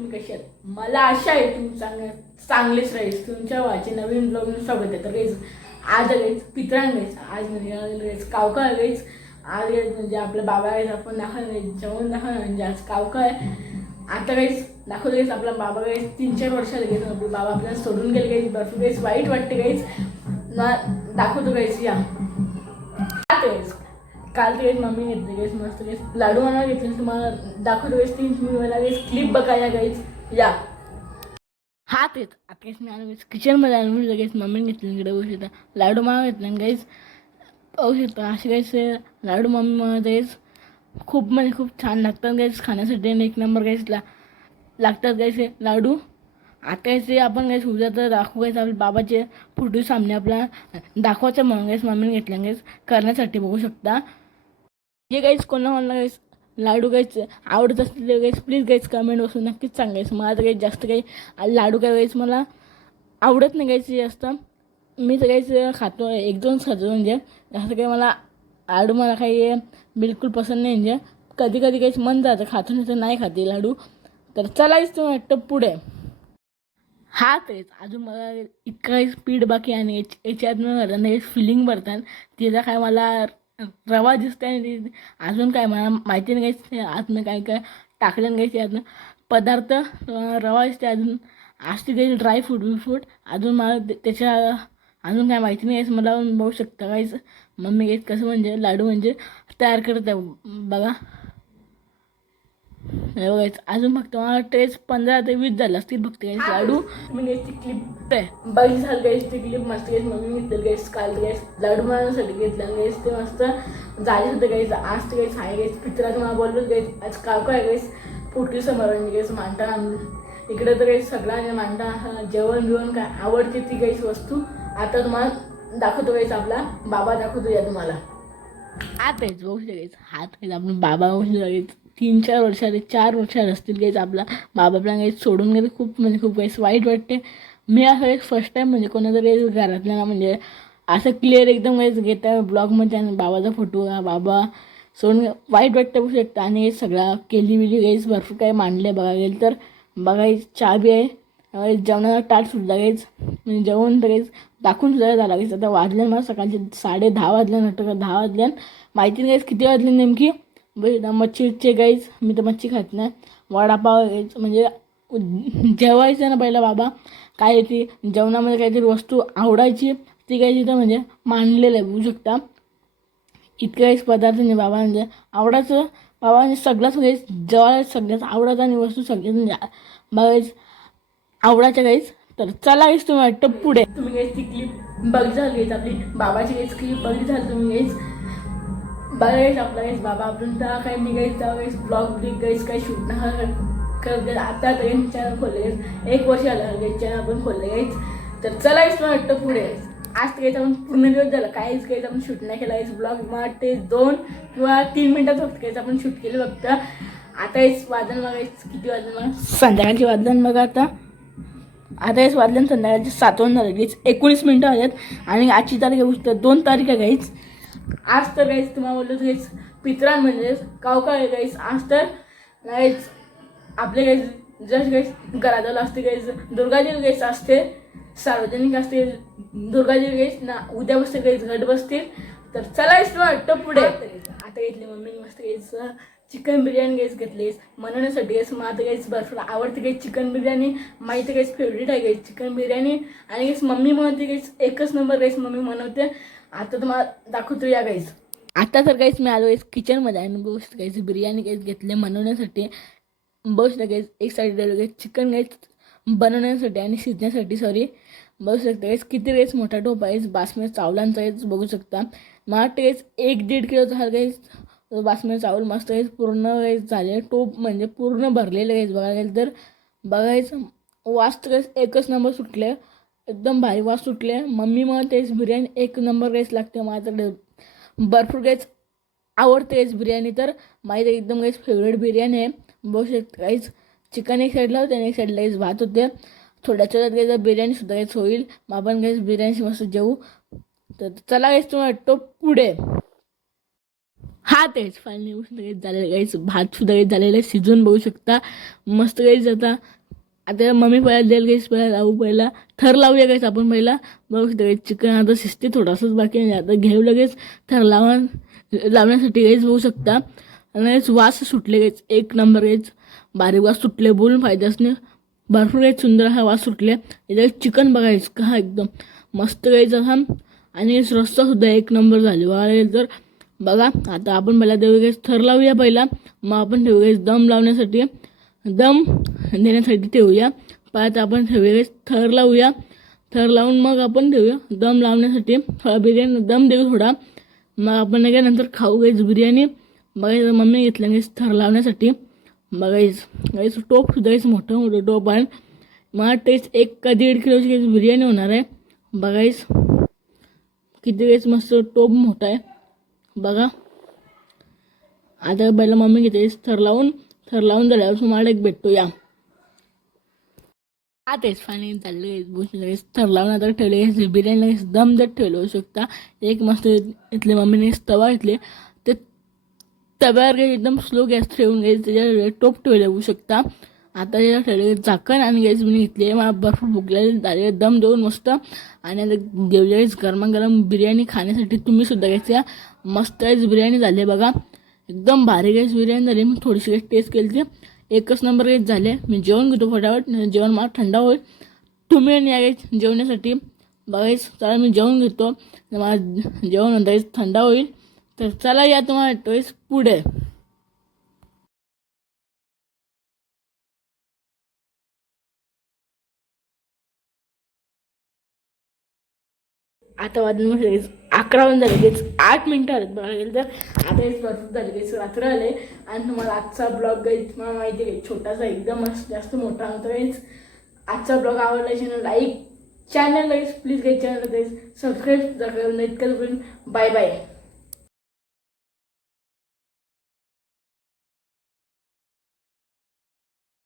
तुम्ही कसे आहात? मला आशा आहे तुम्ही चांगले चांगलेच राहील. तुमच्या वाचे नवीन ब्लॉग स्वागत आहे. तर गाईज आज गाईज पित्रांग गाईज आज म्हणजे कावका गाईज आज गाईज म्हणजे आपल्या बाबा गाईज आपण दाखवलं गाईज जेवण दाखवलं म्हणजे आज कावका आहे. आता गाईज दाखवलं गाईज आपला बाबा गाईज तीन चार वर्षाला गेलो आपले बाबा आपल्याला सोडून गेले गाईज भरपूर गाईज वाईट वाटते गाईज ना दाखवतो गाईज या. आता काल तुझ्या मम्मी घेतली गेस मस्त गेस लाडू मला घेतली तुम्हाला दाखवतो गाईस तीन तुम्ही मला गाईस क्लिप बघायला गाईस या. हा तेच आता मी आलो किचनमध्ये आलो लगेच मम्मी मम्मीने घेतले इकडे बघू शकता लाडू मला घेतला गाईस पाहू शकता असे गाईस लाडू मम्मी मला गाईस खूप म्हणजे खूप छान लागतात गाईस खाण्यासाठी आणि एक नंबर गाईस ला लागतात गाईस लाडू. आता जे आपण गाईस उद्या तर दाखवू गाईस आपल्या बाबाचे फोटो सामने आपला दाखवायचं म्हणून गाईस मम्मीने घेतल्या गाईस करण्यासाठी बघू शकता. जे गाईस कोणा कोणाला गाईस लाडू काहीच आवडत असलेले गाईस प्लीज गाईस कमेंट बसून नक्कीच सांगायचं मला तर काही जास्त काही लाडू काय गाईस मला आवडत नाही गाईस जास्त. मी तर काहीच खातो एक दोन खातो म्हणजे. जास्त काही मला लाडू मला काही बिलकुल पसंत नाही म्हणजे. कधी कधी काहीच मन जातं खातो नाही तर नाही खाते लाडू. तर चलाच तुम्ही वाटतं पुढे. हा तेच. अजून मला इतका काही स्पीड बाकी आणि याच- याच्यात नाही फिलिंग भरतात. तिचा काय मला रवा दिसते आणि ती अजून काय मला माहिती नाही काही आतनं काय काय टाकलं नाही काही पदार्थ रवा दिसते अजून. असते काही ड्राय फ्रूट फ्रूट अजून मला ते- त्याच्या अजून काय माहिती नाही आहे मला बघू शकता काहीच. मम्मी काहीच कसं म्हणजे लाडू म्हणजे तयार करत आहे. बघा. हे बघायचं अजून फक्त मला टेस्ट पंधरा ते वीस झालं असतील फक्त काही लाडू. मी गायची क्लिप आहे बघी झालं गायची ती क्लिप मस्त गायस मम्मी घेतलं गायस काल गायस लाडू बनवण्यासाठी घेतलं. गायस ते मस्त झाले होते गायस आज ते गायस आहे गायस पित्राचं मला बोललो गायस आज काकू आहे गायस पोटी समोर मांडता आणून इकडे तर काही सगळ्यांना मांडा जेवण बिवण काय आवडते ती काहीच वस्तू. आता तुम्हाला दाखवतो गायस आपला बाबा दाखवतो या तुम्हाला. हात आहेच बघू शकायचं हात आहेत आपण बाबा बघू शकायचं तीन चार वर्षाले चार वर्षाला असतील काहीच आपला. बाबाला काही सोडून गेले खूप म्हणजे खूप काहीच वाईट वाटते. मी असं एक फर्स्ट टाईम म्हणजे कोणातरी घरातल्या म्हणजे असं क्लिअर एकदम काहीच घेत आहे ब्लॉगमध्ये आणि बाबाचा फोटो बाबा सोडून वाईट वाटतं बघू शकतं. आणि सगळा केली बिली काहीच भरपूर काही मांडले बघा गेलं तर. बघायची चहा बी आहे. जेवणाला ताट सुद्धा काहीच म्हणजे जेवण तर काहीच दाखवून सुद्धा झाला काहीच आता वाजले मला सकाळचे साडे दहा वाजल्या नंतर दहा वाजल्या माहिती नाही किती वाजले नेमकी? बघ मच्छीचे गाईच मी तर मच्छी खात नाही. वडापाव म्हणजे जेवायचं ना पहिला बाबा. काय ती जेवणामध्ये काहीतरी वस्तू आवडायची ती काही तिथं म्हणजे मांडलेलं आहे बघू शकता. इतकं काहीच पदार्थ नाही बाबा म्हणजे आवडायचं. बाबा म्हणजे सगळ्याच म्हणजे जेवायला सगळ्याच आवडायचं आणि वस्तू सगळ्याच म्हणजे बघायच आवडायच्या काहीच तर चला तुम्ही वाटतं पुढे. तुम्ही काहीच ती क्लिप बघ झाली आपली बाबाची काहीच क्लिप बघ झाली तुम्ही काहीच बघायच आपला काहीच बाबा आपण तर काही मी काहीच त्या वेळेस ब्लॉग ब्लिक गाईस काही शूट नाही करत आता तरी चॅनल खोलले एक वर्ष आलं काहीच चॅनल आपण खोलले काहीच तर चला काहीच मला वाटतं पुढे. आज तर आपण पूर्ण दिवस झाला. काहीच काहीच आपण शूट नाही केला काहीच ब्लॉग मला वाटते दोन किंवा तीन मिनटात फक्त काहीच आपण शूट केलं फक्त. आता हेच वादन बघायचं किती वादन बघा. संध्याकाळची वादन बघा आता. आता हेच वाजल्यानं संध्याकाळचे सात वाजून झाले. गाईच एकोणीस मिनटं आहेत आणि आजची तारीख आहे दोन तारीख आहे गाईच आज तर गाईच तुम्हाला बोललो गाईच पित्रां म्हणजे कावका आहे गाईच आज तर गाईच आपले गाईच जस्ट गाईच घराजवळ असते गाईच दुर्गाजी गाईच असते. सार्वजनिक असते दुर्गाजी गाईच ना उद्या बसते गाईच घट बसतील तर चला गाईच तुला वाटतं पुढे. आता घेतली मम्मीने मस्त गाईच चिकन बिर्याणी गाईच घेतलीस बनवण्यासाठी गाईच मग आता गाईच भरपूर आवडते गाईच चिकन बिर्याणी माहिती गाईच फेवरेट आहे गाईच चिकन बिर्याणी आणि गाईच मम्मी बनवते गाईच एकच नंबर गाईच मम्मी बनवते आता तुम्हाला दाखवतो या गाईस आता तर काहीच मी आलो आहेस किचनमध्ये आणि बघू शकता काहीच बिर्याणी काहीच घेतले बनवण्यासाठी. बघू शकता काहीच एक साईड काहीच चिकन काहीच बनवण्यासाठी आणि शिजण्यासाठी सॉरी बघू शकता काहीच किती काहीच मोठा टोप आहे बासमती चावलांचा काहीच बघू शकता. मला काहीच एक दीड किलोचा हा काहीच बासमती चावल मस्त काहीच पूर्ण काहीच झाले. टोप म्हणजे पूर्ण भरलेलं काहीच बघायला गेलं तर. बघायचं वास काहीच एकच नंबर सुटले. एकदम भारी वास सुटले. मम्मी मग तेच बिर्याणी एक नंबर काहीच लागते माझं भरपूर काहीच आवडते बिर्याणी तर. माझी एकदम काहीच फेवरेट बिर्याणी आहे. बघू शकता काहीच चिकन एक साईडला होते आणि एक साईडला काहीच भात होते. थोड्या वेळात काही बिर्याणीसुद्धा काहीच होईल. मग आपण काहीच बिर्याणी मस्त जेऊ तर चला काहीच तुम्हाला वाटतो पुढे. हा तेच फायनली मस्त काही झालेलं गाईस भातसुद्धा झालेलं आहे. शिजून बघू शकता. मस्त गाईज जाता आता मम्मी पहिला देईल गेस पहिला लावू पहिला थर लावूया गाईस आपण पहिला. बघू शकता चिकन आता शिजते थोडासाच बाकी आहे. आता घेऊ लगेच थर लावा लावण्यासाठी गाईस बघू शकता. आणि वास सुटले गाईस एक नंबर गाईस. बारीक वास सुटले बोलून फायदाच नाही भरपूर काही सुंदर हा वास सुटले. याच्यात चिकन बघायचं का एकदम मस्त गायचा हा. आणि रस्तासुद्धा एक नंबर झाले. बघायला तर बघा आता आपण पहिला देऊ थर लावूया पहिला. मग आपण ठेवूया दम लावण्यासाठी. दम देण्यासाठी ठेवूया. परत आपण ठेवूया थर लावूया. थर लावून मग आपण ठेवूया. दम लावण्यासाठी थोडा बिर्याणी, दम देऊ थोडा. मग आपण नाही का नंतर खाऊ गाईच बिर्याणी. बघायचं, मम्मी घेतलं गाईस थर लावण्यासाठी. बघायच. गाईस टोप सुद्धा गाईस मोठं मोठं टोप आहे. मला टेस्ट एक का दीड किलोची गाईस बिर्याणी होणार आहे. बघायच. किती मस्त टोप मोठा आहे. बघा. आता पहिला मम्मी घेते थर लावून. थर लावून झाल्यावर तुम्हाला एक भेटतो या आतेच फायनली चालले थर लावून आता ठेवले. बिर्याणी लगेच दम देत ठेवलं होऊ शकता. एक मस्त इथले मम्मीने तवा घेतले. ते तव्यावर काही एकदम स्लो गॅस ठेवून गॅस त्याच्यावर टोप ठेवले होऊ शकता. आता त्याच्यावर ठेवले झाकण आणि गॅस मी घेतली. मला बर्फ भुकलेले झाले दम देऊन मस्त. आणि आता जेवले गरमागरम बिर्याणी खाण्यासाठी तुम्ही सुद्धा घ्यायच्या मस्त गॅस बिर्याणी झाली बघा. एकदम भारी गॅस बिर्याणी झाली. मी थोडीशी टेस्ट केली एकच नंबर गॅस झाले. मी जेवण घेतो फटाफट जेवण मला थंड होईल. तुम्ही आणि या जेवण्यासाठी. बघायच चला मी जेवण घेतो. मला जेवण नंतर थंड होईल. तर चला या तुम्हाला टॉईस पुढे. आता वाजून म्हटलं लगेच अकरा वाजून झाले लगेच आठ मिनटं आलेत बघायला गेलं तर. आता हेच भरपूर झाले लगेच रात्र आले. आणि तुम्हाला आजचा ब्लॉग काही तुम्हाला माहिती आहे छोटासा एकदम जास्त मोठा होता काहीच आजचा ब्लॉग आवडला चॅनल लाईक चॅनल लगेच प्लीज काही चॅनल सबस्क्राईब करायला नाही बाय बाय